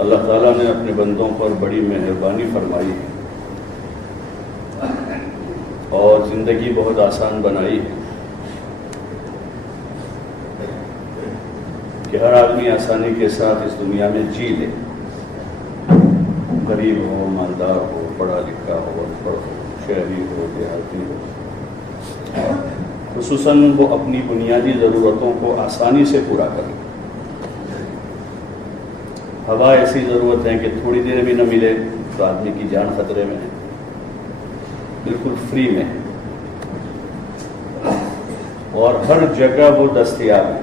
اللہ تعالیٰ نے اپنے بندوں پر بڑی مہربانی فرمائی ہے اور زندگی بہت آسان بنائی ہے کہ ہر آدمی آسانی کے ساتھ اس دنیا میں جی لے، غریب ہو، مالدار ہو، پڑھا لکھا ہو، ان پڑھ ہو، شہری ہو، دیہاتی ہو، خصوصاً وہ اپنی بنیادی ضرورتوں کو آسانی سے پورا کرے۔ ہوا ایسی ضرورت ہے کہ تھوڑی دیر بھی نہ ملے تو آدمی کی جان خطرے میں ہے، بالکل فری میں ہے، اور ہر جگہ وہ دستیاب ہے،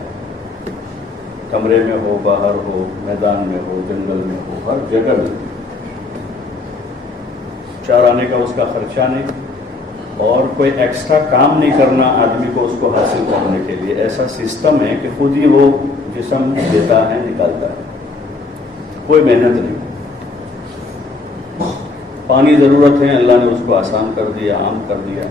کمرے میں ہو، باہر ہو، میدان میں ہو، جنگل میں ہو، ہر جگہ ملتی ہے۔ چار آنے کا اس کا خرچہ نہیں اور کوئی ایکسٹرا کام نہیں کرنا آدمی کو اس کو حاصل کرنے کے لیے، ایسا سسٹم ہے کہ خود ہی وہ جسم دیتا ہے، نکالتا ہے، کوئی محنت نہیں۔ پانی ضرورت ہے، اللہ نے اس کو آسان کر دیا، عام کر دیا۔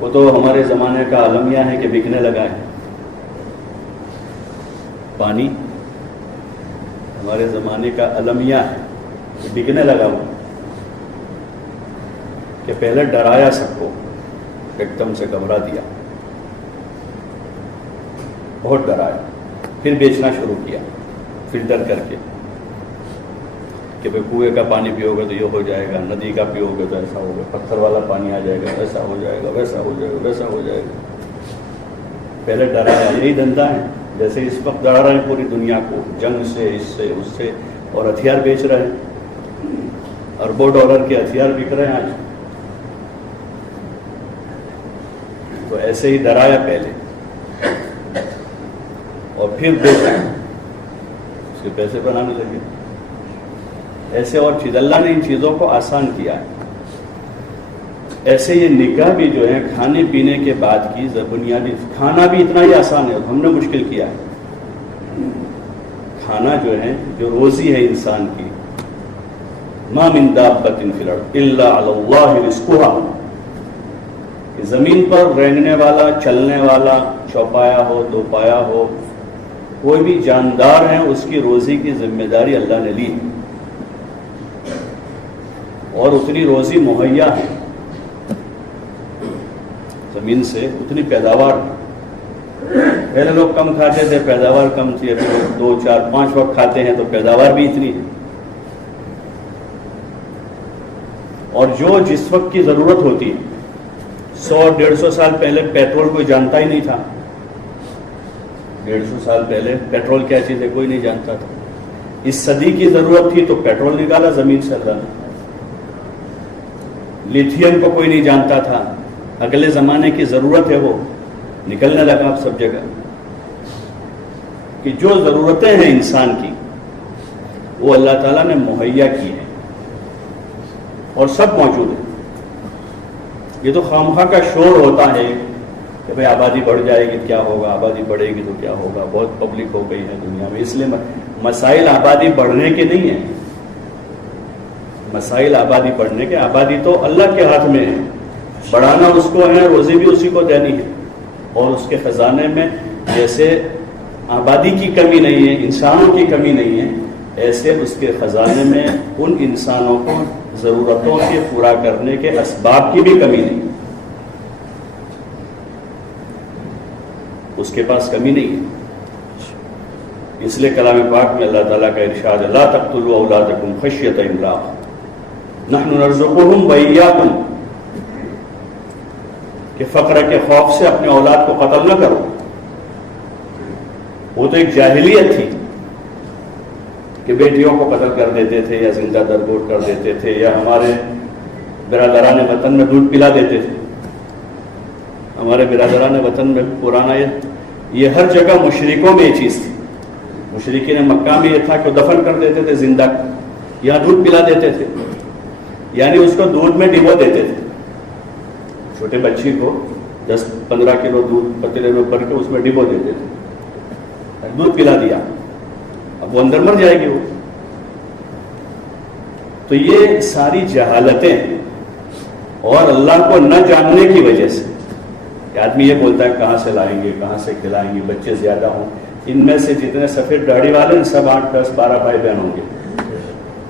وہ تو ہمارے زمانے کا المیہ ہے کہ بکنے لگا ہے پانی، ہمارے زمانے کا المیہ ہے کہ بکنے لگا وہ، کہ پہلے ڈرایا سب کو، ایک دم سے گھبرا دیا، بہت ڈرایا، پھر بیچنا شروع کیا فلٹر کر کے کہ بھئی کنویں کا پانی پیو گے تو یہ ہو جائے گا، ندی کا پیو گے تو ایسا ہوگا، پتھر والا پانی آ جائے گا، ایسا ہو جائے گا، ویسا ہو جائے گا، ویسا ہو جائے گا۔ پہلے ڈرایا، یہی دھندا ہے، جیسے اس وقت ڈرا رہے ہیں پوری دنیا کو جنگ سے، اس سے، اس سے، اور ہتھیار بیچ رہے ہیں، اربوں ڈالر کے ہتھیار بک رہے ہیں آج۔ تو ایسے ہی ڈرایا پہلے اور پھر بیچا، اس کے پیسے بنانے لگے، ایسے اور چیز اللہ نے ان چیزوں کو آسان کیا ہے۔ ایسے یہ نکاح بھی جو ہے کھانے پینے کے بعد کی بنیادی، کھانا بھی اتنا ہی آسان ہے، ہم نے مشکل کیا ہے۔ کھانا جو ہے، جو روزی ہے انسان کی، ما من دابۃ فی الارض الا علی اللہ رزقها، زمین پر رینگنے والا، چلنے والا، چوپایا ہو، دو پایا ہو، کوئی بھی جاندار ہے، اس کی روزی کی ذمہ داری اللہ نے لی اور اتنی روزی مہیا ہے، زمین سے اتنی پیداوار۔ پہلے لوگ کم کھاتے تھے، پیداوار کم تھی، ابھی لوگ 2، 4، 5 وقت کھاتے ہیں تو پیداوار بھی اتنی ہے، اور جو جس وقت کی ضرورت ہوتی ہے۔ 100-150 سال پہلے پیٹرول کوئی جانتا ہی نہیں تھا، 150 سال پہلے پیٹرول کیا چیز ہے کوئی نہیں جانتا تھا۔ اس صدی کی ضرورت تھی تو پیٹرول نکالا زمین سے اللہ نے۔ لیتھیم کو کوئی نہیں جانتا تھا، اگلے زمانے کی ضرورت ہے، وہ نکلنے لگا اب سب جگہ، کہ جو ضرورتیں ہیں انسان کی وہ اللہ تعالیٰ نے مہیا کی ہیں اور سب موجود ہے۔ یہ تو خامخواہ کا شور ہوتا ہے کہ بھئی آبادی بڑھ جائے گی کیا ہوگا، آبادی بڑھے گی تو کیا ہوگا، بہت پبلک ہو گئی ہے دنیا میں، اس لیے مسائل آبادی بڑھنے کے نہیں ہیں، مسائل آبادی بڑھنے کے، آبادی تو اللہ کے ہاتھ میں ہے، بڑھانا اس کو ہے، روزی بھی اسی کو دینی ہے، اور اس کے خزانے میں جیسے آبادی کی کمی نہیں ہے، انسانوں کی کمی نہیں ہے، ایسے اس کے خزانے میں ان انسانوں کو ضرورتوں کے پورا کرنے کے اسباب کی بھی کمی نہیں، اس کے پاس کمی نہیں ہے۔ اس لیے کلام پاک میں اللہ تعالیٰ کا ارشاد ہے، لا تقتلوا اولادکم خشیۃ املاق نحن نرزقهم وإياکم، کہ فقر کے خوف سے اپنے اولاد کو قتل نہ کرو۔ وہ تو ایک جاہلیت تھی کہ بیٹیوں کو قتل کر دیتے تھے یا زندہ درگور کر دیتے تھے، یا ہمارے برادران وطن میں دودھ پلا دیتے تھے۔ ہمارے برادران وطن میں پرانا یہ ہر جگہ مشرکوں میں یہ چیز تھی، مشرکین مکہ میں یہ تھا کہ دفن کر دیتے تھے زندہ، یہاں دودھ پلا دیتے تھے، یعنی اس کو دودھ میں ڈبو دیتے تھے، چھوٹے بچی کو 10-15 کلو دودھ پتیلے میں بھر کے اس میں ڈبو دیتے تھے، دودھ پلا دیا، اب وہ اندر مر جائے گی وہ۔ تو یہ ساری جہالتیں اور اللہ کو نہ جاننے کی وجہ سے کہ آدمی یہ بولتا ہے کہاں سے لائیں گے، کہاں سے کھلائیں گے، بچے زیادہ ہوں، ان میں سے جتنے سفید داڑھی والے ہیں سب 8 10 12 بھائی بہن ہوں گے،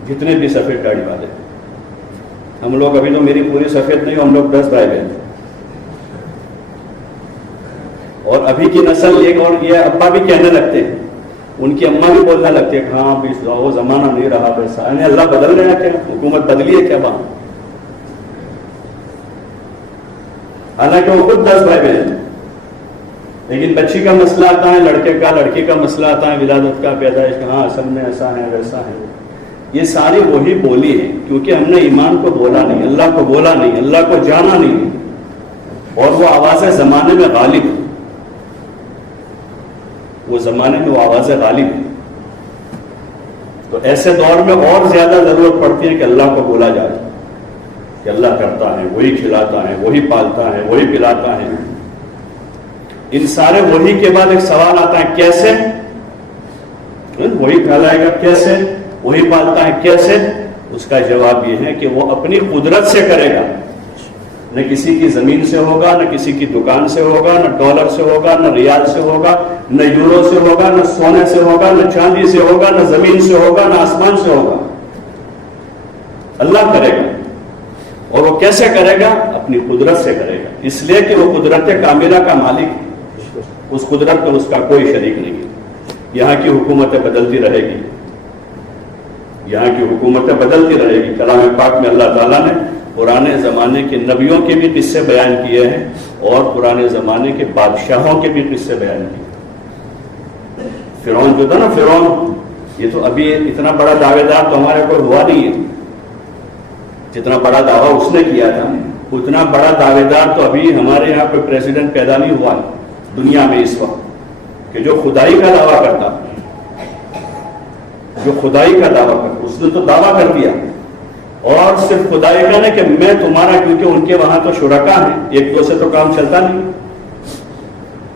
جتنے بھی سفید داڑھی والے. ہم لوگ ابھی تو میری پوری سفید نہیں، ہم لوگ 10 بھائی بہن. اور ابھی کی نسل ایک اور یہ ابا بھی کہنے لگتے ہیں، ان کی اماں بھی بولنے لگتے ہیں ہاں بھی وہ زمانہ نہیں رہا ویسا. یعنی اللہ بدل گیا کیا؟ حکومت بدلی ہے کیا وہاں؟ حالانکہ وہ خود 10 بھائی بہن ہیں، لیکن بچی کا مسئلہ آتا ہے، لڑکے کا، لڑکی کا مسئلہ آتا ہے، ولادت کا، پیدائش کا، ہاں اصل میں ایسا ہے ویسا ہے. یہ ساری وہی بولی ہے کیونکہ ہم نے ایمان کو بولا نہیں، اللہ کو بولا نہیں، اللہ کو جانا نہیں، اور وہ آواز زمانے میں غالب ہے. وہ زمانے میں وہ آواز غالب ہے. تو ایسے دور میں اور زیادہ ضرورت پڑتی ہے کہ اللہ کو بولا جائے کہ اللہ کرتا ہے، وہی کھلاتا ہے، وہی پالتا ہے، وہی پلاتا ہے. ان سارے وہی کے بعد ایک سوال آتا ہے کیسے؟ وہی کھلائے گا کیسے؟ وہی پالتا ہے کیسے؟ اس کا جواب یہ ہے کہ وہ اپنی قدرت سے کرے گا. نہ کسی کی زمین سے ہوگا، نہ کسی کی دکان سے ہوگا، نہ ڈالر سے ہوگا، نہ ریال سے ہوگا، نہ یورو سے ہوگا، نہ سونے سے ہوگا، نہ چاندی سے ہوگا، نہ زمین سے ہوگا، نہ آسمان سے ہوگا. اللہ کرے گا. اور وہ کیسے کرے گا؟ اپنی قدرت سے کرے گا، اس لیے کہ وہ قدرت کاملہ کا مالک ہے. اس قدرت میں اس کا کوئی شریک نہیں ہے. یہاں کی حکومتیں بدلتی رہے گی، یہاں کی حکومتیں بدلتی رہے گی. کلام پاک میں اللہ تعالیٰ نے پرانے زمانے کے نبیوں کے بھی قصے بیان کیے ہیں اور پرانے زمانے کے بادشاہوں کے بھی قصے بیان کیے. فرعون جو تھا نا، فرعون، یہ تو ابھی اتنا بڑا دعوے دار تو ہمارے کوئی ہوا نہیں ہے. جتنا بڑا دعویٰ اس نے کیا تھا اتنا بڑا دعوے دار تو ابھی ہمارے یہاں کوئی پریزیڈنٹ پیدا نہیں ہوا ہے دنیا میں اس وقت کہ جو خدائی کا دعویٰ کرتا، جو خدائی کا دعویٰ کرتا. اس نے تو دعویٰ کر دیا، اور صرف خدائی کا نہیں کہ میں تمہارا، کیونکہ ان کے وہاں تو شرکا ہیں، ایک دو سے تو کام چلتا نہیں.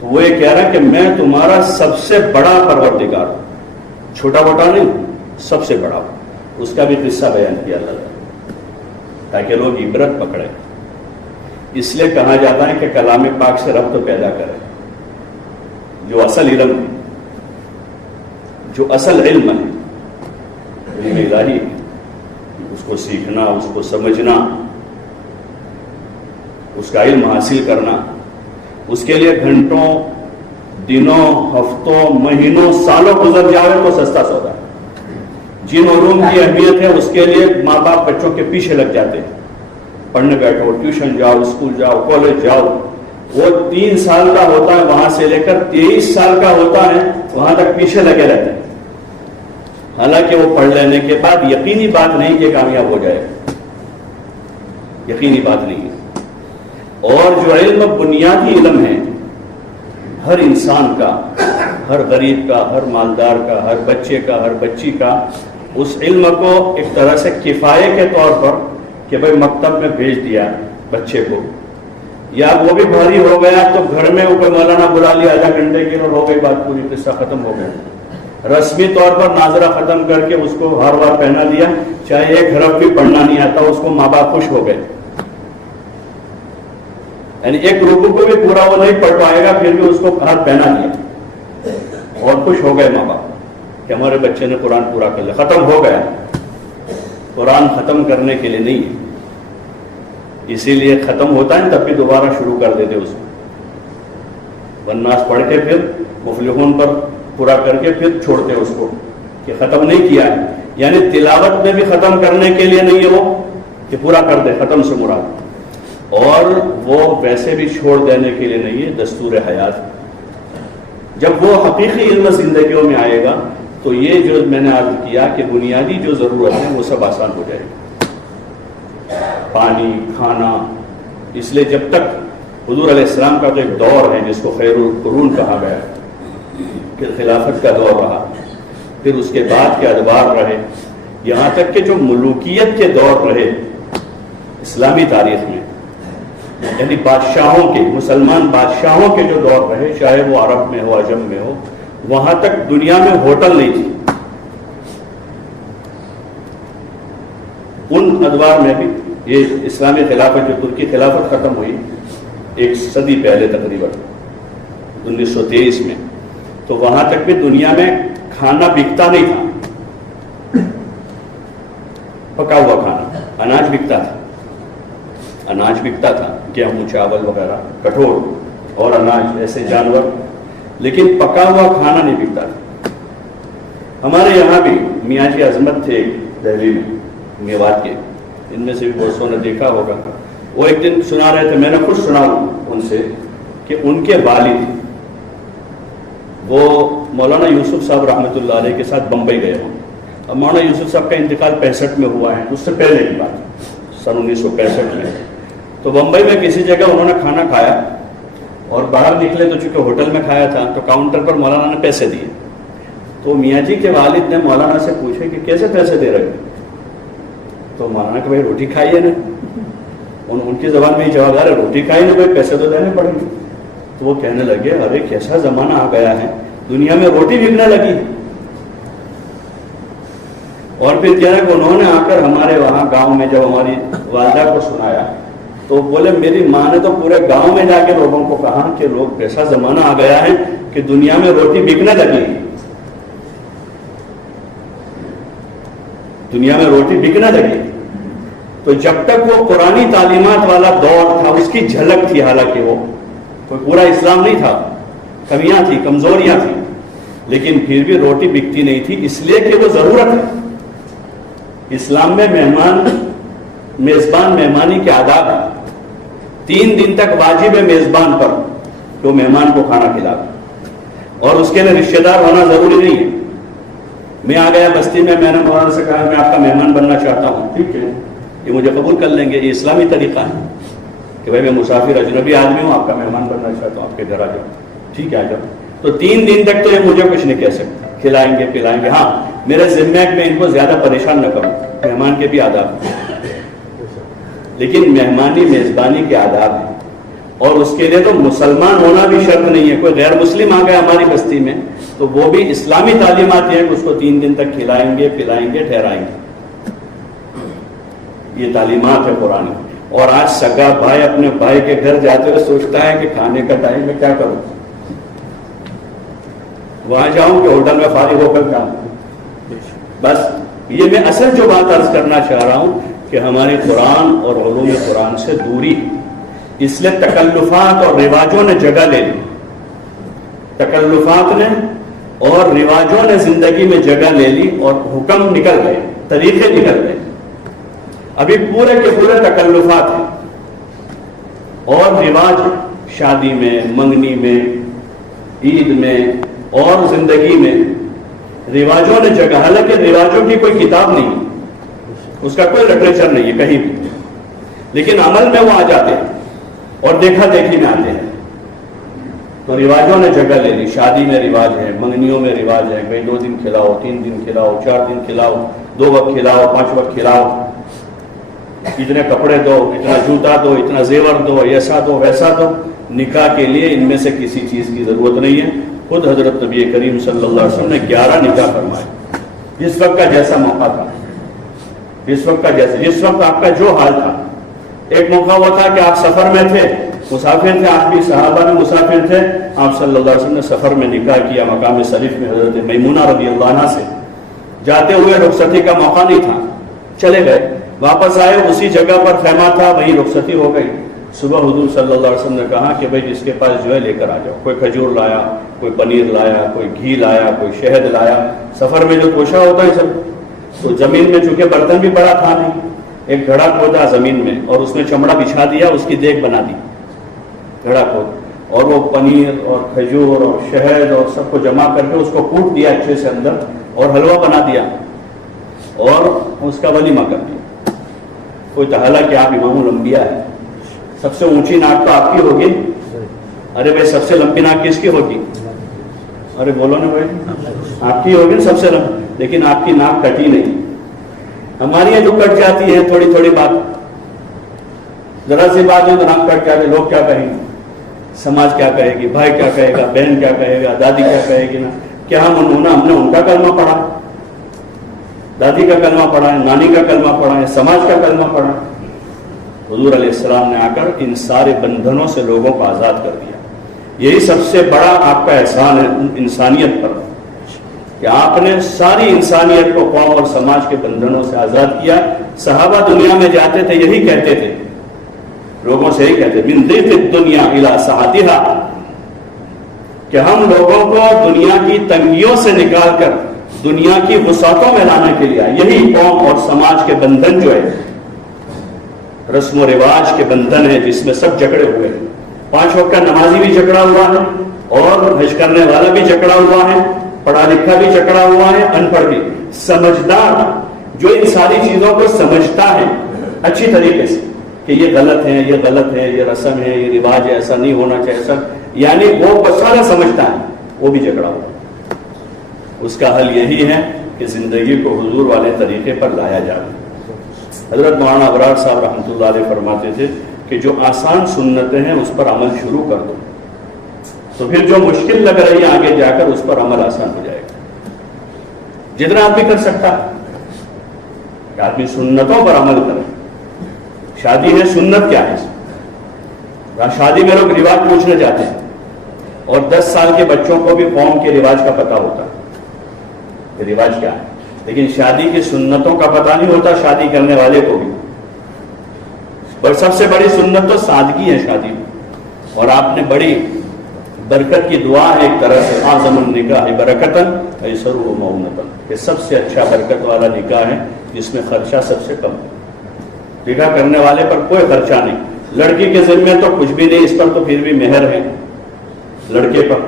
تو وہ یہ کہہ رہا ہے کہ میں تمہارا سب سے بڑا پروردگار ہوں، چھوٹا موٹا نہیں، سب سے بڑا. اس کا بھی قصہ بیان کیا اللہ تعالیٰ تاکہ لوگ عبرت پکڑے. اس لیے کہا جاتا ہے کہ کلام پاک سے ربط پیدا کرے. جو اصل علم ہے، جو اصل علم ہے، علم الہی، اس کو سیکھنا، اس کو سمجھنا، اس کا علم حاصل کرنا، اس کے لیے گھنٹوں، دنوں، ہفتوں، مہینوں، سالوں گزر جائے تو سستا سودا ہے. جن علوم کی اہمیت ہے اس کے لیے ماں باپ بچوں کے پیچھے لگ جاتے ہیں. پڑھنے بیٹھو، ٹیوشن جاؤ، اسکول جاؤ، کالج جاؤ. وہ 3 سال کا ہوتا ہے، وہاں سے لے کر 23 سال کا ہوتا ہے، وہاں تک پیچھے لگے رہتے ہیں. حالانکہ وہ پڑھ لینے کے بعد یقینی بات نہیں کہ کامیاب ہو جائے، یقینی بات نہیں ہے. اور جو علم بنیادی علم ہے ہر انسان کا، ہر غریب کا، ہر مالدار کا، ہر بچے کا، ہر بچی کا، اس علم کو ایک طرح سے کفایے کے طور پر کہ بھائی مکتب میں بھیج دیا بچے کو، یا وہ بھی بھاری ہو گیا تو گھر میں کوئی مولانا بلا لیا آدھا گھنٹے کی، اور ہو گئی بات، پوری قصہ ختم ہو گیا. رسمی طور پر ناظرہ ختم کر کے اس کو ہر بار پہنا دیا، چاہے ایک حرف بھی پڑھنا نہیں آتا، اس کو ماں باپ خوش ہو گئے. یعنی ایک رکوع کو بھی پورا وہ نہیں پڑھ پائے گا، پھر بھی اس کو ہاتھ پہنا دیا اور خوش ہو گئے ماں باپ کہ ہمارے بچے نے قرآن پورا کر لیا. ختم ہو گیا. قرآن ختم کرنے کے لیے نہیں ہے، اسی لیے ختم ہوتا ہے تب بھی دوبارہ شروع کر دیتے اس کو. والناس پڑھ کے پھر مفلحون پر پورا کر کے پھر چھوڑتے اس کو کہ ختم نہیں کیا ہے. یعنی تلاوت میں بھی ختم کرنے کے لیے نہیں ہے وہ کہ پورا کر دے، ختم سے مراد. اور وہ ویسے بھی چھوڑ دینے کے لیے نہیں ہے، دستور حیات. جب وہ حقیقی علم زندگیوں میں آئے گا تو یہ جو میں نے عرض کیا کہ بنیادی جو ضرورت ہے وہ سب آسان ہو جائے گی. پانی، کھانا. اس لیے جب تک حضور علیہ السلام کا تو ایک دور ہے جس کو خیر القرون کہا گیا، پھر خلافت کا دور رہا، پھر اس کے بعد کے ادوار رہے، یہاں تک کہ جو ملوکیت کے دور رہے اسلامی تاریخ میں، یعنی بادشاہوں کے، مسلمان بادشاہوں کے جو دور رہے، چاہے وہ عرب میں ہو، عجم میں ہو، وہاں تک دنیا میں ہوٹل نہیں تھی. ان ادوار میں بھی یہ اسلامی خلافت، جو ترکی خلافت ختم ہوئی 1 صدی پہلے تقریباً 1923 میں، تو وہاں تک بھی دنیا میں کھانا بکتا نہیں تھا، پکا ہوا کھانا، اناج بکتا تھا، اناج بکتا تھا، گیہوں چاول وغیرہ، کٹھول اور اناج ایسے جانور، لیکن پکا ہوا کھانا نہیں بکتا تھا۔ ہمارے یہاں بھی میاں جی عظمت تھے دہلی میں، میوات کے، ان میں سے بھی بہت سو نے دیکھا ہوگا، وہ ایک دن سنا رہے تھے، میں نے خود سنا ان سے کہ ان کے والد وہ مولانا یوسف صاحب رحمۃ اللہ علیہ کے ساتھ بمبئی گئے ہوں۔ اب مولانا یوسف صاحب کا انتقال 65 میں ہوا ہے، اس سے پہلے کی بات، سن 1965 میں۔ تو بمبئی میں کسی جگہ انہوں نے کھانا کھایا اور باہر نکلے تو چونکہ ہوٹل میں کھایا تھا تو کاؤنٹر پر مولانا نے پیسے دیے، تو میاں جی کے والد نے مولانا سے پوچھے کہ کیسے پیسے دے رہے ہیں؟ تو مولانا کہ بھائی روٹی کھائیے نا، ان کی زبان میں یہ جواب آ رہا ہے روٹی کھائی نا بھائی، پیسے تو دینے پڑیں گے۔ تو وہ کہنے لگے ارے کیسا زمانہ آ گیا ہے، دنیا میں روٹی بکنے لگی۔ اور پھر کیا ہے کہ انہوں نے آ کر ہمارے وہاں گاؤں میں جب ہماری والدہ کو سنایا تو بولے میری ماں نے تو پورے گاؤں میں جا کے لوگوں کو کہا کہ لوگ ایسا زمانہ آ گیا ہے کہ دنیا میں روٹی بکنے لگی، دنیا میں روٹی بکنے لگی۔ تو جب تک وہ قرآنی تعلیمات والا دور تھا اس کی جھلک تھی، حالانکہ وہ کوئی پورا اسلام نہیں تھا، کمیاں تھی، کمزوریاں تھیں، لیکن پھر بھی روٹی بکتی نہیں تھی، اس لیے کہ وہ ضرورت ہے۔ اسلام میں میزبان مہمانی کے آداب ہیں، 3 دن تک واجب ہے میزبان پر کہ وہ مہمان کو کھانا کھلاوے، اور اس کے لیے رشتہ دار ہونا ضروری نہیں ہے۔ میں آ گیا بستی میں، میں نے مولانا سے کہا میں آپ کا مہمان بننا چاہتا ہوں، ٹھیک ہے یہ مجھے قبول کر لیں گے، یہ اسلامی طریقہ ہے کہ بھائی میں مسافر اجنبی آدمی ہوں، آپ کا مہمان بننا چاہتا ہوں، آپ کے گھر آ جاؤ، ٹھیک ہے آ جاؤ۔ تو 3 دن تک تو یہ مجھے کچھ نہیں کہہ سکتے، کھلائیں گے پلائیں گے، ہاں میرے ذمہ ہے کہ میں ان کو زیادہ پریشان نہ کروں، مہمان کے بھی آداب ہیں، لیکن مہمانی میزبانی کے آداب ہیں، اور اس کے لیے تو مسلمان ہونا بھی شرط نہیں ہے۔ کوئی غیر مسلم آ گیا ہماری بستی میں تو وہ بھی اسلامی تعلیمات ہیں کہ اس کو 3 دن تک کھلائیں گے پلائیں گے ٹھہرائیں گے، یہ تعلیمات ہے قرآن۔ اور آج سگا بھائی اپنے بھائی کے گھر جاتے ہوئے سوچتا ہے کہ کھانے کا ٹائم میں کیا کروں، وہاں جاؤں کہ ہوٹل میں فارغ ہو کر کام۔ بس یہ میں اصل جو بات عرض کرنا چاہ رہا ہوں کہ ہماری قرآن اور علوم قرآن سے دوری، اس لیے تکلفات اور رواجوں نے جگہ لے لی، تکلفات نے اور رواجوں نے زندگی میں جگہ لے لی، اور حکم نکل گئے، طریقے نکل گئے۔ ابھی پورے کے پورے تکلفات ہیں اور رواج، شادی میں، منگنی میں، عید میں اور زندگی میں رواجوں نے جگہ، حالانکہ رواجوں کی کوئی کتاب نہیں، اس کا کوئی لٹریچر نہیں ہے کہیں بھی، لیکن عمل میں وہ آ جاتے ہیں اور دیکھا دیکھی میں آتے ہیں۔ تو رواجوں نے جگہ لے لی، شادی میں رواج ہے، منگنیوں میں رواج ہے، کہیں 2 دن کھلاؤ، 3 دن کھلاؤ، 4 دن کھلاؤ، 2 وقت کھلاؤ، 5 وقت کھلاؤ، اتنے کپڑے دو، اتنا جوتا دو، اتنا زیور دو، ایسا دو ویسا دو۔ نکاح کے لیے ان میں سے کسی چیز کی ضرورت نہیں ہے، خود حضرت نبی کریم صلی اللہ علیہ وسلم نے 11 نکاح فرمائے، جس وقت کا جیسا موقع تھا، جس وقت کا جیسا، جس وقت آپ کا جو حال تھا۔ ایک موقع ہوا تھا کہ آپ سفر میں تھے، مسافر تھے، آپ بھی صحابہ میں مسافر تھے، آپ صلی اللہ علیہ وسلم نے سفر میں نکاح کیا مقام شریف میں حضرت میمونہ رضی اللہ عنہ سے۔ جاتے ہوئے رخصتی کا موقع نہیں تھا، چلے گئے، واپس آئے، اسی جگہ پر خیمہ تھا، وہیں رخصتی ہو گئی۔ صبح حضور صلی اللہ علیہ وسلم نے کہا کہ بھائی جس کے پاس جو ہے لے کر آ جاؤ، کوئی کھجور لایا، کوئی پنیر لایا، کوئی گھی لایا، کوئی شہد لایا، سفر میں جو توشہ ہوتا ہے سب۔ تو زمین میں چونکہ برتن بھی بڑا تھا نہیں، ایک گھڑا کھودا زمین میں اور اس میں چمڑا بچھا دیا، اس کی دیگ بنا دی، گھڑا کھود، اور وہ پنیر اور کھجور اور شہد اور سب کو جمع کر کے اس کو کوٹ دیا اچھے سے اندر، اور حلوہ بنا دیا اور اس کا ولیمہ کر دیا۔ کوئی تحالہ کہ آپ امام الانبیاء ہے، سب سے اونچی ناک تو آپ کی ہوگی، ارے بھائی سب سے لمبی ناک کس کی ہوگی؟ ارے بولو نا بھائی، آپ کی ہوگی سب سے لمبی، لیکن آپ کی ناک کٹی نہیں۔ ہماری یہاں جو کٹ جاتی ہے تھوڑی تھوڑی بات، ذرا سی بات ہے تو ناک کٹ جاتے، لوگ کیا کہیں گے، سماج کیا کہے گی، بھائی کیا کہے گا، بہن کیا کہے گا، دادی کیا کہے گی، نا کیا ہم نے ان کا کلمہ پڑھا، دادی کا کلمہ پڑھا ہے، نانی کا کلمہ پڑھا ہے، سماج کا کلمہ پڑھا ہے۔ حضور علیہ السلام نے آ کر ان سارے بندھنوں سے لوگوں کو آزاد کر دیا۔ یہی سب سے بڑا آپ کا احسان ہے انسانیت پر کہ آپ نے ساری انسانیت کو قوم اور سماج کے بندھنوں سے آزاد کیا. صحابہ دنیا میں جاتے تھے یہی کہتے تھے, لوگوں سے یہی کہتے من ضیق الدنیا الی سعتها, کہ ہم لوگوں کو دنیا کی تنگیوں سے نکال کر دنیا کی وسعتوں میں لانے کے لیے. یہی قوم اور سماج کے بندھن جو ہے, رسم و رواج کے بندھن ہے جس میں سب جکڑے ہوئے ہیں. 5 وقت کا نمازی بھی جکڑا ہوا ہے, اور حج کرنے والا بھی جکڑا ہوا ہے, پڑھا لکھا بھی جکڑا ہوا ہے, ان پڑھ بھی. سمجھدار جو ان ساری چیزوں کو سمجھتا ہے اچھی طریقے سے کہ یہ غلط ہے, یہ غلط ہے, یہ رسم ہے, یہ رواج ہے, ایسا نہیں ہونا چاہیے, ایسا, یعنی وہ سارا سمجھتا ہے, وہ بھی جھگڑا ہوا. اس کا حل یہی ہے کہ زندگی کو حضور والے طریقے پر لایا جائے. حضرت مولانا ابرار صاحب رحمۃ اللہ علیہ فرماتے تھے کہ جو آسان سنتیں ہیں اس پر عمل شروع کر دو, تو پھر جو مشکل لگ رہی ہے آگے جا کر اس پر عمل آسان ہو جائے گا. جتنا آدمی کر سکتا ہے کہ آدمی سنتوں پر عمل کرے. شادی ہے, سنت کیا ہے؟ شادی میں لوگ رواج پوچھنے جاتے ہیں, اور 10 سال کے بچوں کو بھی قوم کے رواج کا پتہ ہوتا ہے کہ رواج کیا ہے, لیکن شادی کی سنتوں کا پتہ نہیں ہوتا شادی کرنے والے کو بھی. پر سب سے بڑی سنت تو سادگی ہے شادی میں, اور آپ نے بڑی برکت کی دعا ہے ایک طرح سے, اعظم النکاح برکتاً ایسر و مؤونتاً, کہ سب سے اچھا برکت والا نکاح ہے جس میں خرچہ سب سے کم. نکاح کرنے والے پر کوئی خرچہ نہیں, لڑکی کے ذمے تو کچھ بھی نہیں, اس پر تو پھر بھی مہر ہے لڑکے پر.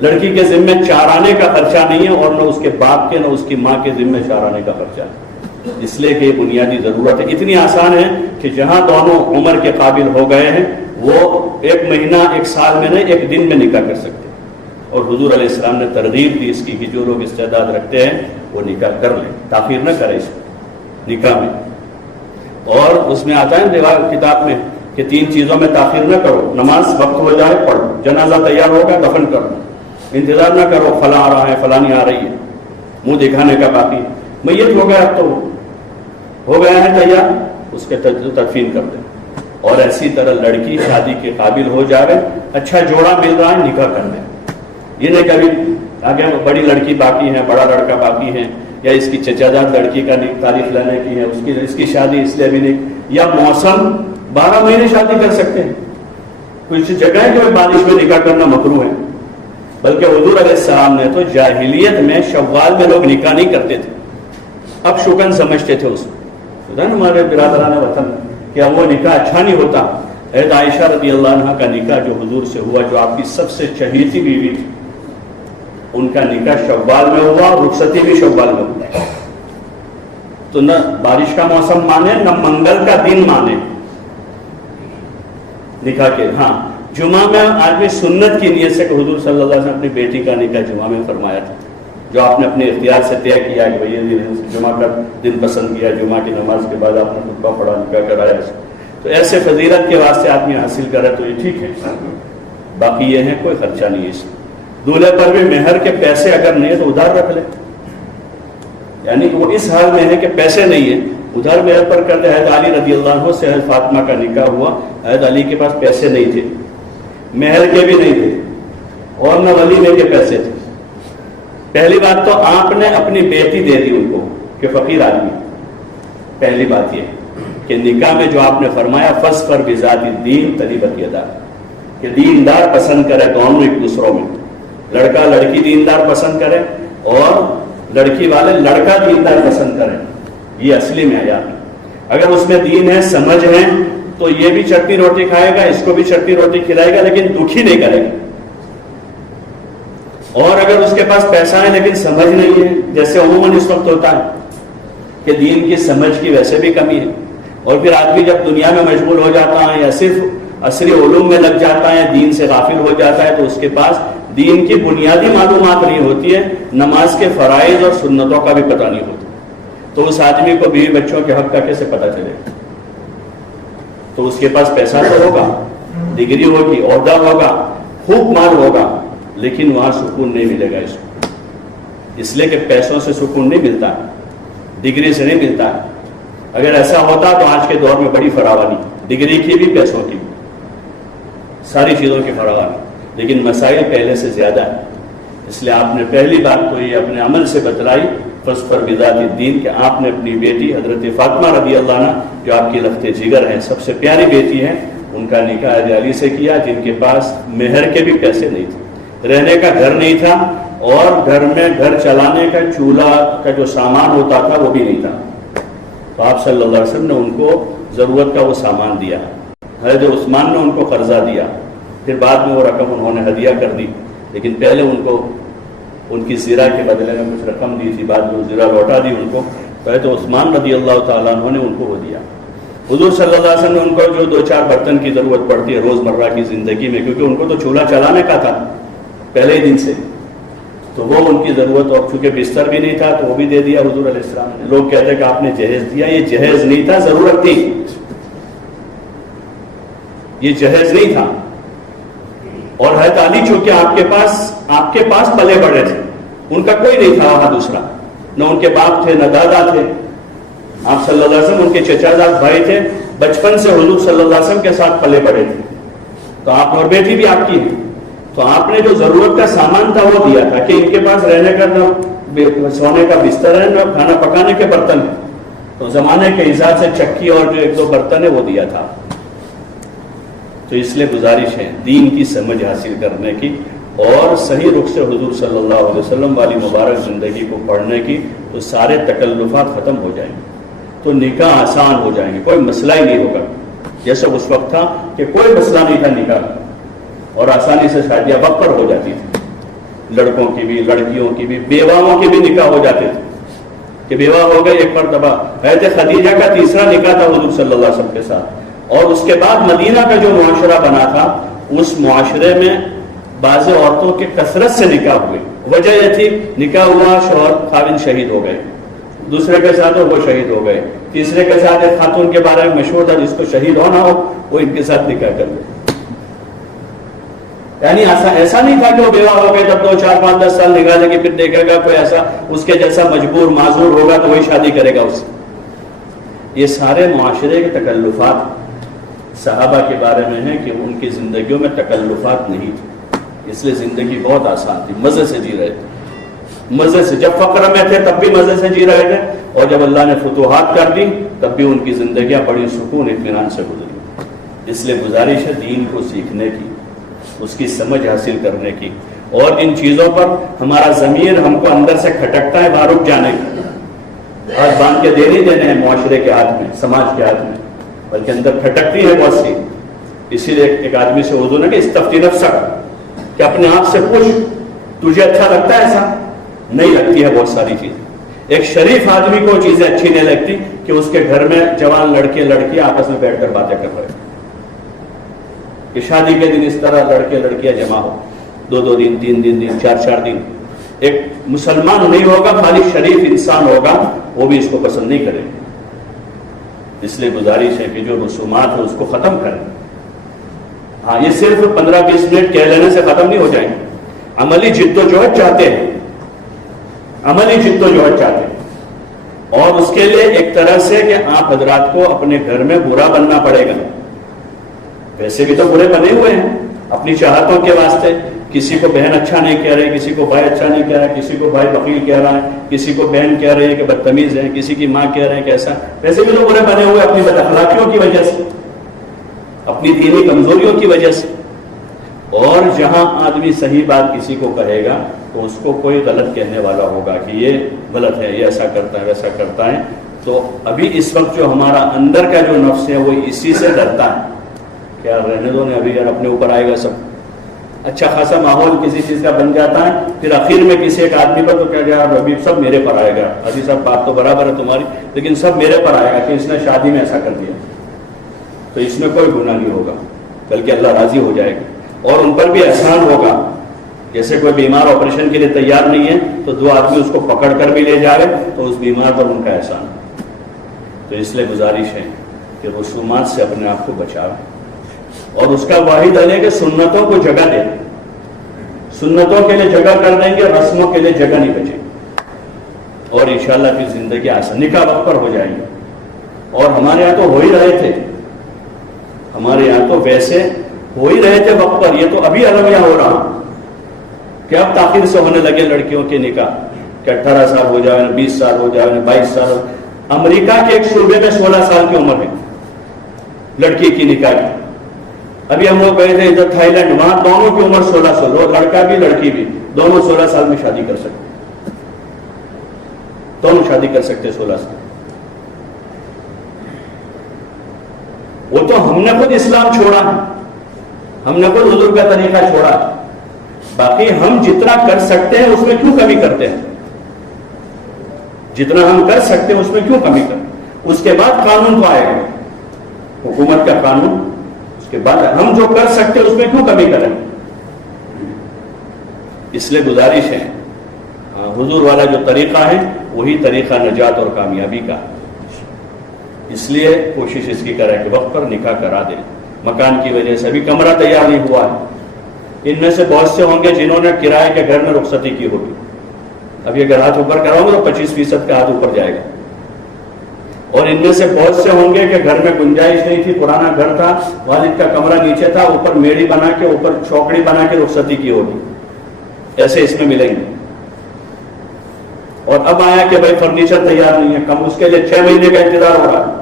لڑکی کے ذمے چارانے کا خرچہ نہیں ہے, اور نہ اس کے باپ کے نہ اس کی ماں کے ذمے چارانے کا خرچہ ہے, اس لیے کہ یہ بنیادی ضرورت ہے. اتنی آسان ہے کہ جہاں دونوں عمر کے قابل ہو گئے ہیں وہ 1 مہینہ 1 سال میں نہیں 1 دن میں نکاح کر سکتے. اور حضور علیہ السلام نے ترغیب دی اس کی کہ جو لوگ استعداد رکھتے ہیں وہ نکاح کر لیں, تاخیر نہ کریں اس نکاح میں. اور اس میں آتا ہے دیوار کتاب میں کہ 3 چیزوں میں تاخیر نہ کرو, نماز وقت ہو جائے پڑھو, جنازہ تیار ہوگا دفن کر لو, انتظار نہ کرو فلاں آ رہا ہے فلانی آ رہی ہے, منہ دکھانے کا باقی, میت ہو گیا اب تو ہو گیا ہے تیار, اس کے تدفین کر دیں. اور اسی طرح لڑکی شادی کے قابل ہو جائے, اچھا جوڑا مل رہا ہے نکاح کر دیں. یہ نہیں کبھی آگے بڑی لڑکی باقی ہے, بڑا لڑکا باقی ہے, یا اس کی چچا جات لڑکی کا تاریخ لینے کی ہے, اس کی شادی اس لیے بھی نہیں, یا موسم 12 مہینے شادی کر سکتے ہیں. کچھ جگہ ہے کہ بارش میں نکاح کرنا مکروہ ہے, بلکہ حضور علیہ السلام نے تو جاہلیت میں شوال میں لوگ نکاح نہیں کرتے تھے, اب شگن سمجھتے تھے اس کو. ہمارے برادران وطن کیا وہ نکاح اچھا نہیں ہوتا. حضرت عائشہ رضی اللہ عنہ کا نکاح جو حضور سے ہوا, جو آپ کی سب سے چہیتی بیوی تھی, ان کا نکاح شوال میں ہوا, اور رخصتی بھی شوال میں ہوا. تو نہ بارش کا موسم مانے نہ منگل کا دن مانے نکاح کے. ہاں جمعہ میں آدمی سنت کی نیت سے کہ حضور صلی اللہ علیہ وسلم اپنی بیٹی کا نکاح جمعہ میں فرمایا تھا, جو آپ نے اپنے اختیار سے طے کیا کہ یہ جمعہ کا دن پسند کیا, جمعہ کی نماز کے بعد آپ نے خطبہ پڑھا, نکاح کرایا. تو ایسے فضیلت کے واسطے آدمی حاصل کرے تو یہ ٹھیک ہے, باقی یہ ہے کوئی خرچہ نہیں ہے اس میں. دولہے پر بھی مہر کے پیسے اگر نہیں ہے تو ادھار رکھ لے, یعنی کہ وہ اس حال میں ہے کہ پیسے نہیں ہیں, ادھار مہر پر کر دے. حضرت علی رضی اللہ عنہ سے حضرت فاطمہ کا نکاح ہوا, حضرت علی کے پاس پیسے نہیں تھے, مہر کے بھی نہیں تھے, اور نہ ولیمے کے پیسے تھے. پہلی بات تو آپ نے اپنی بیٹی دے دی ان کو کہ فقیر آدمی. پہلی بات یہ کہ نکاح میں جو آپ نے فرمایا فَاظْفَرْ بِذَاتِ الدِّینِ تَرِبَتْ یَدَاکَ, کہ دیندار پسند کرے دونوں ایک دوسروں میں, لڑکا لڑکی دیندار پسند کرے اور لڑکی والے لڑکا دیندار پسند کریں. یہ اصلی معیار ہے. اگر اس میں دین ہے, سمجھ ہے, تو یہ بھی چٹنی روٹی کھائے گا, اس کو بھی چٹنی روٹی کھلائے گا, لیکن دکھی نہیں کرے گا. اور اگر اس کے پاس پیسہ ہے لیکن سمجھ نہیں ہے, جیسے عموماً اس وقت ہوتا ہے کہ دین کی سمجھ کی ویسے بھی کمی ہے, اور پھر آدمی جب دنیا میں مشغول ہو جاتا ہے یا صرف عصری علوم میں لگ جاتا ہے, دین سے غافل ہو جاتا ہے, تو اس کے پاس دین کی بنیادی معلومات نہیں ہوتی ہے, نماز کے فرائض اور سنتوں کا بھی پتہ نہیں ہوتا. تو اس آدمی کو بیوی بچوں کے حق کا کیسے پتہ چلے گا؟ تو اس کے پاس پیسہ تو ہوگا, ڈگری ہوگی, عہدہ ہوگا, خوب مال ہوگا, لیکن وہاں سکون نہیں ملے گا اس کو, اس لیے کہ پیسوں سے سکون نہیں ملتا, ڈگری سے نہیں ملتا ہے. اگر ایسا ہوتا تو آج کے دور میں بڑی فراوانی, ڈگری کی بھی پیسوں کی, ساری چیزوں کی فراوانی. لیکن مسائل پہلے سے زیادہ ہیں. اس لیے آپ نے پہلی بات تو یہ اپنے عمل سے بتلائی فاظفر بذات الدین کہ آپ نے اپنی بیٹی حضرت فاطمہ رضی اللہ عنہ جو آپ کی لخت جگر ہیں، سب سے پیاری بیٹی ہیں، ان کا نکاح حضرت علی سے کیا جن کے پاس مہر کے بھی پیسے نہیں تھے، رہنے کا گھر نہیں تھا، اور گھر میں گھر چلانے کا چولہا کا جو سامان ہوتا تھا وہ بھی نہیں تھا. تو آپ صلی اللہ علیہ وسلم نے ان کو ضرورت کا وہ سامان دیا. حضرت عثمان نے ان کو قرضہ دیا، پھر بعد میں وہ رقم انہوں نے ہدیہ کر دی، لیکن پہلے ان کو ان کی زیرہ کے بدلے میں کچھ رقم دی تھی، بعد میں وہ زیرہ لوٹا دی ان کو. حضرت عثمان رضی اللہ تعالیٰ عنہ نے ان کو وہ دیا. حضور صلی اللہ علیہ وسلم نے ان کو جو 2-4 برتن کی ضرورت پڑتی ہے روزمرہ کی زندگی میں، کیونکہ ان کو تو چولہا چلانے کا تھا پہلے ہی دن سے، تو وہ ان کی ضرورت، اور چونکہ بستر بھی نہیں تھا تو وہ بھی دے دیا حضور علیہ السلام نے. لوگ کہتے ہیں کہ آپ نے جہیز دیا، یہ جہیز نہیں تھا، ضرورت تھی، یہ جہیز نہیں تھا. اور حضرت علی چونکہ آپ کے پاس پلے بڑے تھے، ان کا کوئی نہیں تھا وہاں دوسرا، نہ ان کے باپ تھے نہ دادا تھے. آپ صلی اللہ علیہ وسلم ان کے چچا زاد بھائی تھے، بچپن سے حضور صلی اللہ علیہ وسلم کے ساتھ پلے بڑے تھے. تو آپ اور بیٹی بھی آپ کی ہے، تو آپ نے جو ضرورت کا سامان تھا وہ دیا تھا کہ ان کے پاس رہنے کا نہ سونے کا بستر ہے نہ کھانا پکانے کے برتن ہے، تو زمانے کے حساب سے چکی اور جو 1-2 برتن ہے وہ دیا تھا. تو اس لیے گزارش ہے دین کی سمجھ حاصل کرنے کی اور صحیح رخ سے حضور صلی اللہ علیہ وسلم والی مبارک زندگی کو پڑھنے کی، تو سارے تکلفات ختم ہو جائیں گے، تو نکاح آسان ہو جائیں گے، کوئی مسئلہ ہی نہیں ہوگا. جیسے اس وقت تھا کہ کوئی مسئلہ نہیں تھا نکاح، اور آسانی سے شادیاں وقت پر ہو جاتی تھی، لڑکوں کی بھی لڑکیوں کی بھی، بیواؤں کے بھی نکاح ہو جاتے تھے کہ بیوہ ہو گئے ایک مرتبہ. حضرت خدیجہ کا تیسرا نکاح تھا حضور صلی اللہ علیہ وسلم کے ساتھ. اور اس کے بعد مدینہ کا جو معاشرہ بنا تھا، اس معاشرے میں بعض عورتوں کے کثرت سے نکاح ہوئے. وجہ یہ تھی نکاح ہوا، شوہر خاوند شہید ہو گئے، دوسرے کے ساتھ وہ شہید ہو گئے، تیسرے کے ساتھ ایک خاتون کے بارے میں مشہور تھا جس کو شہید ہونا ہو وہ ان کے ساتھ نکاح کر لے. یعنی ایسا نہیں تھا کہ وہ بیوہ ہو گئے تب 2, 4, 5, 10 سال نکالے گی، پھر دیکھے گا کوئی ایسا اس کے جیسا مجبور معذور ہوگا تو وہی شادی کرے گا اس سے. یہ سارے معاشرے کے تکلفات صحابہ کے بارے میں ہیں کہ ان کی زندگیوں میں تکلفات نہیں تھے، اس لیے زندگی بہت آسان تھی، مزے سے جی رہے تھے. مزے سے، جب فقر میں تھے تب بھی مزے سے جی رہے تھے، اور جب اللہ نے فتوحات کر دی تب بھی ان کی زندگیاں بڑی سکون اطمینان سے گزری. اس لیے گزارش ہے دین کو سیکھنے کی، اس کی سمجھ حاصل کرنے کی، اور ان چیزوں پر ہمارا ضمیر ہم کو اندر سے کھٹکتا ہے وہاں رک جانے کی. ہاتھ باندھ کے دے نہیں دینے ہیں معاشرے کے ہاتھ میں، سماج کے ہاتھ میں، بلکہ اندر کھٹکتی ہے بہت سی. اسی لیے ایک آدمی سے اردو نے کہ استفتی نفسک، کہ اپنے آپ سے پوچھ تجھے اچھا لگتا ہے ایسا؟ نہیں لگتی ہے بہت ساری چیزیں. ایک شریف آدمی کو چیزیں اچھی نہیں لگتی کہ اس کے گھر میں جوان لڑکے لڑکیاں آپس میں بیٹھ کر باتیں کر رہے ہیں، کہ شادی کے دن اس طرح لڑکے لڑکیاں جمع ہو، 2 دن 3 دن 4 دن. ایک مسلمان نہیں ہوگا، خالی شریف انسان ہوگا، وہ بھی اس کو پسند نہیں کرے. اس لیے گزارش ہے کہ جو رسومات ہے اس کو ختم کریں. ہاں یہ صرف 15-20 منٹ کہہ لینے سے ختم نہیں ہو جائیں گے. عملی جدوجہد چاہتے ہیں، عملی جدوجہد چاہتے ہیں، اور اس کے لیے ایک طرح سے کہ آپ حضرات کو اپنے گھر میں برا بننا پڑے گا. ویسے بھی تو برے بنے ہوئے ہیں اپنی چاہتوں کے واسطے. کسی کو بہن اچھا نہیں کہہ رہے، کسی کو بھائی اچھا نہیں کہہ رہا ہے، کسی کو بھائی بخیل کہہ رہا ہے، کسی کو بہن کہہ رہی ہے کہ بدتمیز ہے، کسی کی ماں کہہ رہے ہیں کہ ایسا. ویسے بھی تو برے بنے ہوئے اپنی بد اخلاقیوں کی وجہ سے، اپنی دینی کمزوریوں کی وجہ سے. اور جہاں آدمی صحیح بات کسی کو کہے گا تو اس کو کوئی غلط کہنے والا ہوگا کہ یہ غلط ہے، یہ ایسا کرتا ہے ویسا کرتا ہے. تو ابھی اس وقت جو ہمارا اندر کا جو نفس ہے وہ اسی سے ڈرتا ہے، کیا رہنے دو، ابھی یار اپنے اوپر آئے گا سب. اچھا خاصا ماحول کسی چیز کا بن جاتا ہے، پھر آخر میں کسی ایک آدمی پر تو کیا یار ابھی سب میرے پر آئے گا. حاجی صاحب بات تو برابر ہے تمہاری، لیکن سب میرے پر آئے گا کہ اس نے شادی میں ایسا کر دیا. تو اس میں کوئی گناہ نہیں ہوگا، بلکہ اللہ راضی ہو جائے گا، اور ان پر بھی احسان ہوگا. جیسے کوئی بیمار آپریشن کے لیے تیار نہیں ہے تو 2 آدمی اس کو پکڑ کر بھی لے جائے تو اس بیمار پر ان کا احسان. تو اس لیے گزارش ہے کہ رسومات سے اپنے آپ کو بچاؤ، اور اس کا واحد حل ہے کہ سنتوں کو جگہ دیں. سنتوں کے لیے جگہ کر دیں گے، رسموں کے لیے جگہ نہیں بچے، اور انشاءاللہ پھر زندگی آسان، نکاح وقت پر ہو جائیں گے. اور ہمارے یہاں تو ہو ہی رہے تھے، ہمارے یہاں تو ویسے ہو ہی رہے تھے وقت پر، یہ تو ابھی المیہ ہو رہا کہ اب تاخیر سے ہونے لگے لڑکیوں کے نکاح، کہ 18 سال ہو جائے، 20 سال ہو جائے، 22 سال ہو۔ امریکہ کے ایک صوبے میں 16 سال کی عمر ہے لڑکی کی نکاح کی۔ ابھی ہم لوگ گئے تھے ادھر تھائی لینڈ، وہاں دونوں کی عمر 16 سال، لڑکا بھی لڑکی بھی دونوں 16 سال میں شادی کر سکتے، دونوں شادی کر سکتے 16 سال۔ وہ تو ہم نے خود اسلام چھوڑا، ہم نے خود حضور کا طریقہ چھوڑا، باقی ہم جتنا کر سکتے ہیں اس میں کیوں کمی کرتے ہیں؟ جتنا ہم کر سکتے ہیں اس میں کیوں کمی کرتے؟ اس کے بعد قانون تو آئے گا، حکومت کا قانون، اس کے بعد ہم جو کر سکتے ہیں اس میں کیوں کمی کریں؟ اس لیے گزارش ہے، حضور والا جو طریقہ ہے وہی طریقہ نجات اور کامیابی کا، اس لیے کوشش اس کی کرے کہ وقت پر نکاح کرا دیں۔ مکان کی وجہ سے ابھی کمرہ تیار نہیں ہوا ہے، ان میں سے بہت سے ہوں گے جنہوں نے کرائے کے گھر میں رخصتی کی ہوگی، ابھی اگر ہاتھ اوپر کراؤں گے تو 25% کا ہاتھ اوپر جائے گا، اور ان میں سے بہت سے ہوں گے کہ گھر میں گنجائش نہیں تھی، پرانا گھر تھا، والد کا کمرہ نیچے تھا، اوپر میڑی بنا کے، اوپر چوکڑی بنا کے رخصتی کی ہوگی، ایسے اس میں ملیں گے۔ اور اب آیا کہ بھائی فرنیچر تیار نہیں ہے، کم اس کے لیے 6 مہینے کا انتظار ہو رہا ہے،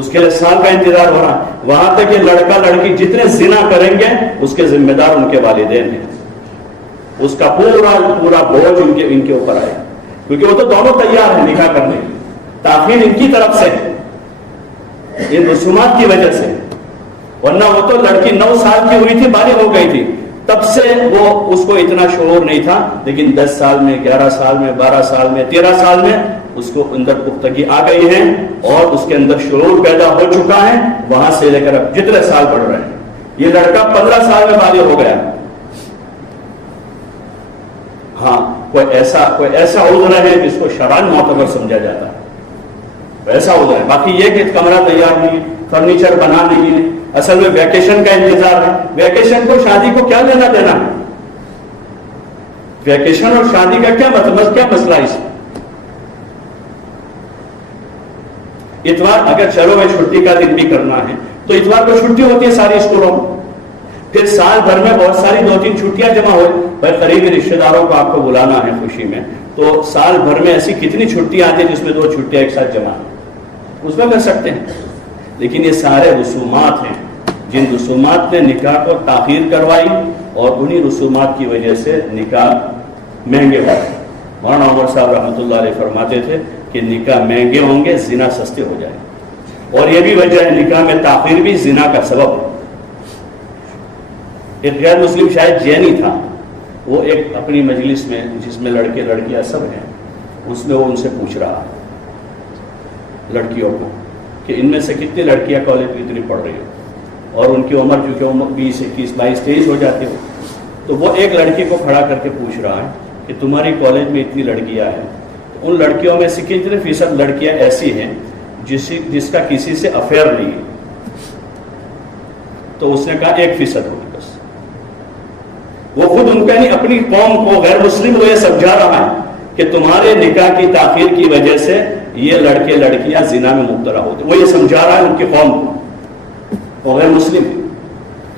اس کے لیے سال کا انتظار ہو رہا ہے، وہاں تک کہ لڑکا لڑکی جتنے زنا کریں گے اس کے ذمہ دار ان کے والدین ہیں، اس کا پورا بوجھ ان کے اوپر آئے، کیونکہ وہ تو دونوں تیار ہیں نکاح کرنے کی، تاخیر ان کی طرف سے ان رسومات کی وجہ سے، ورنہ وہ تو لڑکی 9 سال کی ہوئی تھی، بالغ ہو گئی تھی، تب سے وہ اس کو اتنا شعور نہیں تھا، لیکن 10 سال میں، 11 سال میں، 12 سال میں، 13 سال میں اس کو اندر پختگی آ گئی ہے اور اس کے اندر شعور پیدا ہو چکا ہے، وہاں سے لے کر اب جتنے سال بڑھ رہے ہیں، یہ لڑکا 15 سال میں بالغ ہو گیا۔ ہاں کوئی ایسا عذر ہے جس کو شرعاً معتبر سمجھا جاتا ہے، ایسا عذر ہے، باقی یہ کہ کمرہ تیار نہیں ہے، فرنیچر بنا نہیں ہے، اصل میں ویکیشن کا انتظار ہے، ویکیشن کو شادی کو کیا لینا دینا ہے؟ ویکیشن اور شادی کا کیا مطلب، کیا مسئلہ اس میں؟ اتوار اگر چلو میں چھٹی کا دن بھی کرنا ہے تو اتوار کو چھٹی ہوتی ہے ساری اسکولوں میں، پھر سال بھر میں بہت ساری 2-3 چھٹیاں جمع ہوئے، بھائی قریبی رشتے داروں کو آپ کو بلانا ہے خوشی میں، تو سال بھر میں ایسی کتنی چھٹیاں آتی ہیں جس میں 2 چھٹیاں ایک ساتھ جمع ہیں، اس میں کر سکتے ہیں، لیکن یہ سارے رسومات ہیں جن رسومات نے نکاح کو تاخیر کروائی، اور انہی رسومات کی وجہ سے نکاح مہنگے ہوئے۔ مولانا عمر صاحب رحمۃ اللہ علیہ فرماتے تھے کہ نکاح مہنگے ہوں گے، زنا سستے ہو جائیں گے، اور یہ بھی وجہ ہے نکاح میں تاخیر بھی زنا کا سبب ہے۔ ایک غیر مسلم شاید جینی تھا، وہ ایک اپنی مجلس میں جس میں لڑکے لڑکیاں سب ہیں، اس میں وہ ان سے پوچھ رہا لڑکیوں کو کہ ان میں سے کتنی لڑکیاں کالج میں اتنی پڑھ رہی ہیں، اور ان کی عمر چونکہ 20, 21, 22, 23 ہو جاتی ہو، تو وہ ایک لڑکی کو کھڑا کر کے پوچھ رہا ہے کہ تمہاری کالج میں اتنی لڑکیاں ہیں، ان لڑکیوں میں سے کتنے فیصد لڑکیاں ایسی ہیں جس کا کسی سے افیئر نہیں ہے؟ تو اس نے کہا 1% ہوگی بس۔ وہ خود ان کا نہیں، اپنی قوم کو، غیر مسلم کو یہ سمجھا رہا ہے کہ تمہارے نکاح کی تاخیر کی وجہ سے یہ لڑکے لڑکیاں زنا میں مبتلا ہوتے، وہ یہ سمجھا رہا ہے ان کی قوم کو، وہ غیر مسلم ہے۔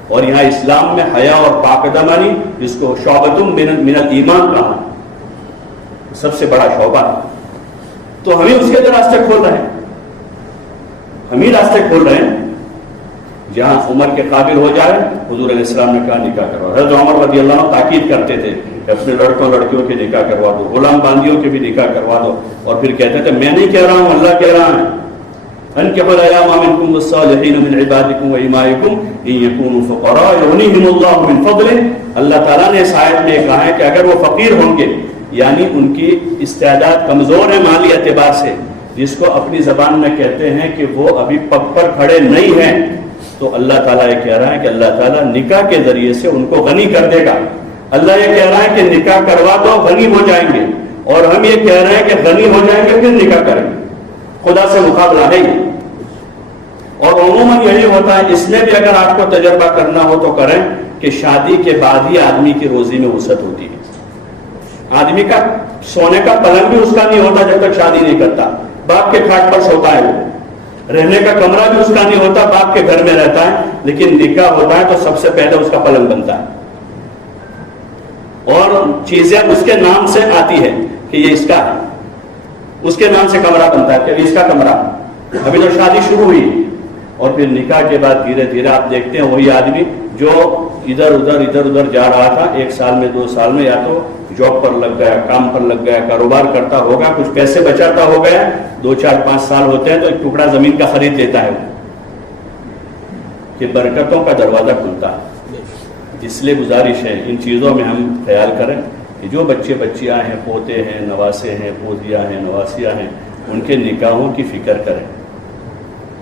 اور یہاں اسلام میں حیا اور پاک دامنی، جس کو شعبۃ من الایمان کہا، سب سے بڑا شعبہ ہے، تو ہمیں اس کے راستے کھول رہے ہیں، ہم ہی راستے کھول رہے ہیں۔ جہاں عمر کے قابل ہو جائے، حضور علیہ السلام نے کہا نکاح کروا، حضرت عمر رضی اللہ عنہ تاکید کرتے تھے کہ اپنے لڑکوں لڑکیوں کے نکاح کروا دو، غلام باندیوں کے بھی نکاح کروا دو، اور پھر کہتے تھے میں نہیں کہہ رہا ہوں، اللہ کہہ رہا ہے، انکحوا الایام منکم والصالحین من عبادکم وامائکم ان یکونوا فقراء یغنیہم اللہ من فضلہ۔ اللہ تعالیٰ نے اس آیت میں کہا ہے کہ اگر وہ فقیر ہوں گے، یعنی ان کی استعداد کمزور ہے مالی اعتبار سے، جس کو اپنی زبان میں کہتے ہیں کہ وہ ابھی پگ پر کھڑے نہیں ہیں، تو اللہ تعالیٰ یہ کہہ رہا ہے کہ اللہ تعالیٰ نکاح کے ذریعے سے ان کو غنی کر دے گا۔ اللہ یہ کہہ رہا ہے کہ نکاح کروا دو، غنی ہو جائیں گے، اور ہم یہ کہہ رہے ہیں کہ غنی ہو جائیں گے پھر نکاح کریں گے، خدا سے مقابلہ ہے یہ۔ اور عموماً یہی ہوتا ہے، اس میں بھی اگر آپ کو تجربہ کرنا ہو تو کریں کہ شادی کے بعد ہی آدمی کی روزی میں وسعت ہوتی ہے۔ آدمی کا سونے کا پلنگ بھی اس کا نہیں ہوتا جب تک شادی نہیں کرتا، باپ کے کھاٹ پر سوتا ہے وہ، رہنے کا کمرہ بھی اس کا نہیں ہوتا، باپ کے گھر میں رہتا ہے، لیکن نکاح ہوتا ہے تو سب سے پہلے اس کا پلنگ بنتا ہے اور چیزیں اس کے نام سے آتی ہے کہ یہ اس کا ہے، اس کے نام سے کمرہ بنتا ہے کہ اس کا کمرہ، ابھی تو شادی شروع ہوئی، اور پھر نکاح کے بعد دھیرے دھیرے آپ دیکھتے ہیں وہی آدمی جو ادھر ادھر جا رہا تھا، 1 سال میں 2 سال میں یا تو جاب پر لگ گیا، کام پر لگ گیا، کاروبار کرتا ہوگا، کچھ پیسے بچاتا ہو گیا، 2 4 5 سال ہوتے ہیں تو ایک ٹکڑا زمین کا خرید لیتا ہے کہ برکتوں کا دروازہ کھلتا ہے۔ اس لیے گزارش ہے ان چیزوں میں ہم خیال کریں کہ جو بچے بچیاں ہیں، پوتے ہیں، نواسے ہیں، پوتیاں ہیں، نواسیاں ہیں، ان کے نکاحوں کی فکر کریں،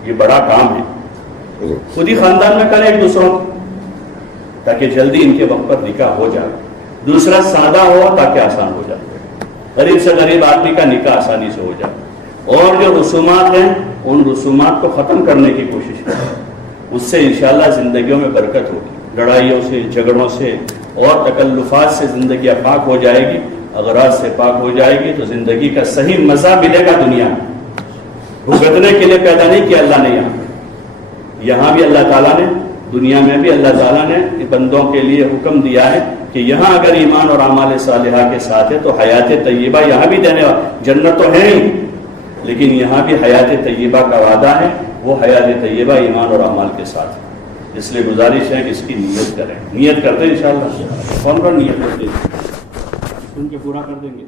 یہ بڑا کام ہے، خود ہی خاندان میں کریں ایک دوسروں تاکہ جلدی ان کے وقت پر نکاح ہو جائے، دوسرا سادہ ہو تاکہ آسان ہو جائے، غریب سے غریب آدمی کا نکاح آسانی سے ہو جائے، اور جو رسومات ہیں ان رسومات کو ختم کرنے کی کوشش کریں، اس سے انشاءاللہ زندگیوں میں برکت ہوگی، لڑائیوں سے، جھگڑوں سے اور تکلفات سے زندگیاں پاک ہو جائے گی، اغراض سے پاک ہو جائے گی تو زندگی کا صحیح مزہ ملے گا۔ دنیا میں بھگتنے کے لیے پیدا نہیں کیا اللہ نے، یہاں بھی اللہ تعالیٰ نے، دنیا میں بھی اللہ تعالیٰ نے بندوں کے لیے حکم دیا ہے کہ یہاں اگر ایمان اور اعمال صالحہ کے ساتھ ہے تو حیات طیبہ یہاں بھی دینے والا، جنت تو ہے ہی لیکن یہاں بھی حیات طیبہ کا وعدہ ہے، وہ حیات طیبہ ایمان اور اعمال کے ساتھ ہے۔ اس لیے گزارش ہے کہ اس کی نیت کریں، نیت کرتے ہیں انشاءاللہ، کون نیت کرتے ہیں، سن کے پورا کر دیں گے۔